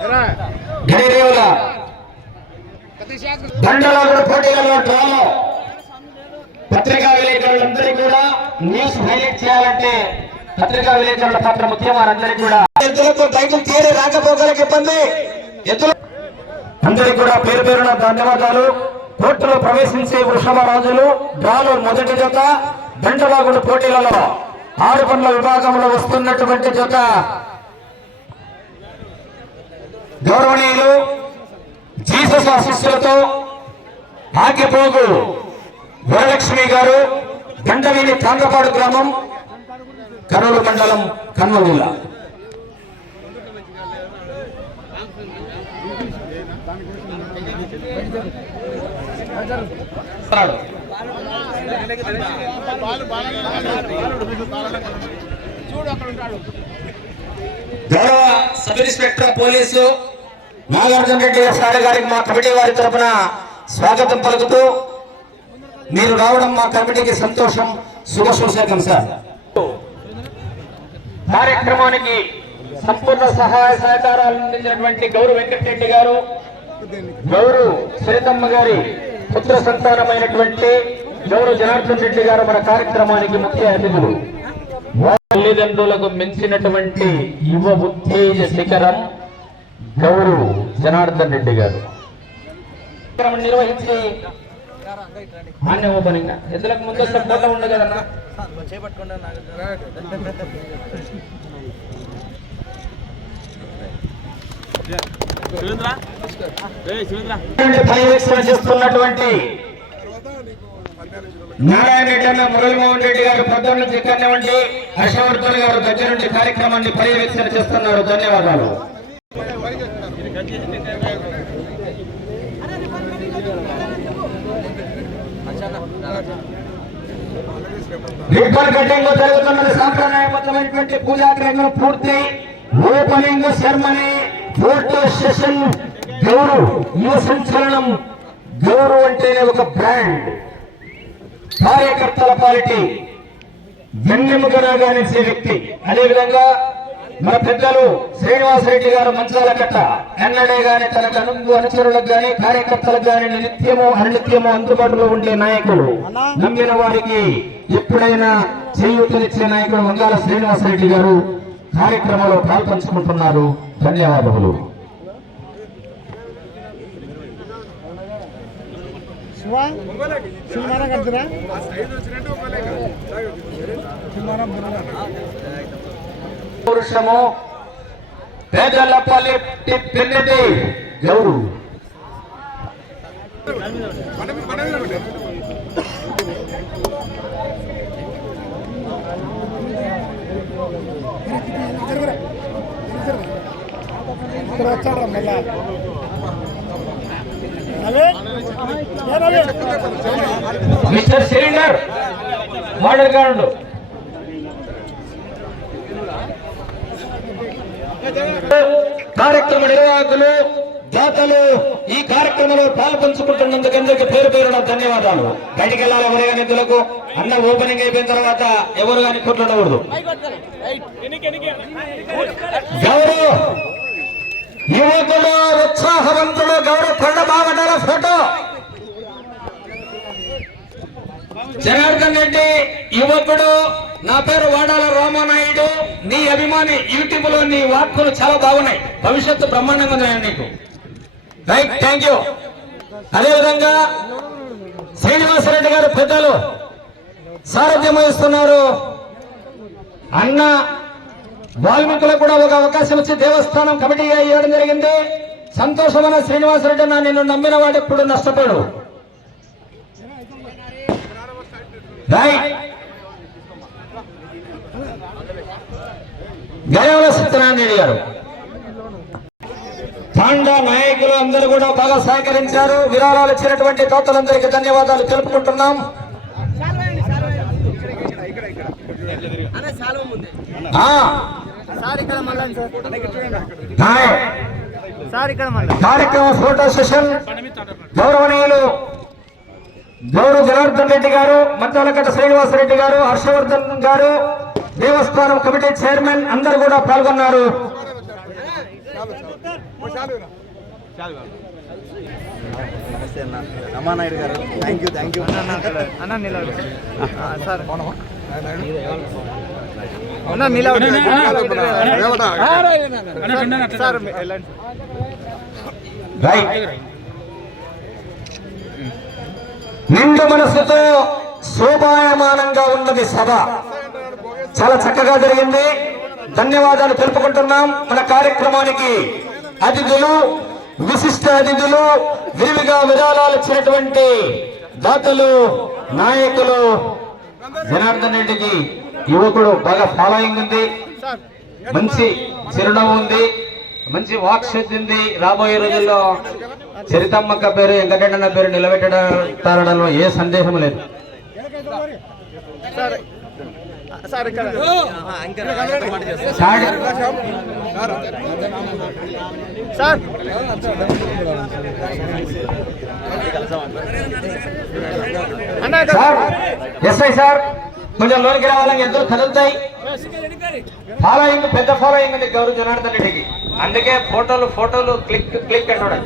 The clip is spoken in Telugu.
గిరిదేవుల దండలాగుడు పోటీలలో డ్రాలో పత్రికా విలేకరులందరికీ కూడా న్యూస్ హైలైట్ చేయాలంటే పత్రికా విలేకరుల పాత్ర ముఖ్యం వారందరికీ కూడా. ఎద్దులకు బయటకు తీరి రాకపోగలకు ఇబ్బంది. ఎద్దుల అందరికీ కూడా పేరు పేరున ధన్యవాదాలు. కోర్టులో ప్రవేశించే వృషభ రాజులు డ్రాలో మొదటి జత దండలాగుడు పోటీలలో ఆరు పనుల విభాగంలో వస్తున్నటువంటి జత. గౌరవనీయులు జీసస్ ఆశిస్సులతో ఆగిపోగు వరలక్ష్మి గారు గండవీని తాంగపాడు గ్రామం కర్నూలు మండలం కర్నూలు గౌరవ sub inspector police Nagarjuna Reddy sir గారికి మా కమిటీ వారి తరఫున స్వాగతం పలుకుతూ మీరు రావడం మా కమిటీకి సంతోషం శుభసూచకం సార్. కార్యక్రమానికి సంపూర్ణ సహాయ సహకారాలు అందించినటువంటి గౌరవ వెంకటరెడ్డి గారు గౌరవ సునీతమ్మ గారి పుత్ర సంతానమైనటువంటి గౌరవ జనార్దన్ రెడ్డి గారు మన కార్యక్రమానికి ముఖ్య అతిథులు. తల్లిదండ్రులకు మించినటువంటి యువ ఉత్తేజ శిఖరం గౌరవ్ జనార్దన్ రెడ్డి గారు. నిర్వహించి మాన్య ఓపెనింగ్. ఎద్దులకు ముందు వస్తే ఫోటో ఉండు కదన్నా? పర్యవేక్షణ చేస్తున్నటువంటి నారాయణ రెడ్డి అన్న మురళీమోహన్ రెడ్డి గారు పొద్దున్న ఉండి హర్షవర్ధన్ గారు దగ్గర నుండి కార్యక్రమాన్ని పర్యవేక్షణ చేస్తున్నారు. ధన్యవాదాలు. రిబ్బన్ కటింగ్లో జరుగుతున్నది సాంప్రదాయబద్ధమైనటువంటి పూజా క్రమం పూర్తి. Opening ceremony photo session Gaurav. యువ సంచలనం గౌరవ్ అంటేనే ఒక బ్రాండ్. కార్యకర్తల పార్టీ. వెన్నెముకగా గానించే వ్యక్తి. అదేవిధంగా మన పెద్దలు శ్రీనివాసరెడ్డి గారు మంచాల కట్ట. ఎన్నడే గాని తన కనుగు అనుచరులకు గాని కార్యకర్తలకు గాని నిత్యము అనిత్యము అందుబాటులో ఉండే నాయకులు నమ్మిన వారికి ఎప్పుడైనా చేయూతనిచ్చే నాయకుడు వంగాల శ్రీనివాసరెడ్డి గారు కార్యక్రమంలో పాల్పంచుకుంటున్నారు. ధన్యవాదములు. శివ కడుతురా పురుషము పేదలపల్లి పిన్నిది ఎవరు? మిస్టర్ సిలిండర్ మోడల్గా ఉండు కార్యక్రమ నిర్వాహకులు దాతలు ఈ కార్యక్రమంలో పాల్పంచుకుంటున్నందుకు అందరికి పేరు పేరున ధన్యవాదాలు. బయటికి వెళ్ళాలి ఎవరు కానీ నిధులకు అన్న ఓపెనింగ్ అయిపోయిన తర్వాత ఎవరు కానీ కొట్లాడకూడదు. గౌరవ యువకులు ఉత్సాహవంతులు గౌరవ కొండ బావటాల ఫోటో. జనార్దన్ రెడ్డి యువకుడు నా పేరు వాడాల రామానాయుడు. నీ అభిమాని యూట్యూబ్లో నీ వాక్కులు చాలా బాగున్నాయి. భవిష్యత్తు బ్రహ్మాండంగా ఉన్నాయి నీకు. Right thank you. అదేవిధంగా శ్రీనివాసరెడ్డి గారు పెద్దలు సారథ్యం వహిస్తున్నారు. అన్న వాల్మీకులకు కూడా ఒక అవకాశం ఇచ్చి దేవస్థానం కమిటీ వేయడం జరిగింది. సంతోషమైన శ్రీనివాసరెడ్డి నా నిన్ను నమ్మిన వాడు ఎప్పుడు నష్టపోడు. రైట్. గయవల సత్యనారాయణ గారు. తాండా నాయకులు అందరూ కూడా బాగా సహకరించారు. విరాళాలు ఇచ్చినటువంటి దాతలందరికీ ధన్యవాదాలు తెలుపుకుంటున్నాం. ఆ, సార్ ఇక్కడ మళ్ళా సార్. హాయ్. సార్ ఇక్కడ మళ్ళా. కార్యక్రమ ఫోటో సెషన్ గౌరవనీయులు గౌరవ జనార్దన్ రెడ్డి గారు మద్దవలకట్ట శ్రీనివాసరెడ్డి గారు హర్షవర్ధన్ గారు దేవస్థానం కమిటీ చైర్మన్ అందరూ కూడా పాల్గొన్నారు. నమస్తే అన్న. రమానాయుడు గారు. థ్యాంక్ యూ థ్యాంక్ యూ అన్న సార్. అన్న సార్ రైట్. నిండు మనసుతో శోభాయమానంగా ఉన్నది సభ. చాలా చక్కగా జరిగింది. ధన్యవాదాలు తెలుపుకుంటున్నాం మన కార్యక్రమానికి అతిథులు విశిష్ట అతిథులు విరివిగా విరాళాలు ఇచ్చినటువంటి దాతలు నాయకులు. జనార్దన్ రెడ్డికి యువకుడు బాగా ఫాలోయింగ్ ఉంది. మంచి చిరునవ్వు ఉంది. మంచి వాక్ ఉంది రాబోయే రోజుల్లో. చరితమ్మక్క పేరు వెంకటన్న పేరు నిలబెట్టడంలో ఏ సందేహం లేదు. ఎస్ఐ సార్ కొంచెం లోనికి రావాలని ఎంతో కదులుతాయి. ఫాలోయింగ్ పెద్ద ఫాలోయింగ్ ఉంది గౌరవ జనార్దన్ రెడ్డికి. అందుకే ఫోటోలు ఫోటోలు క్లిక్ క్లిక్ అంటాడు.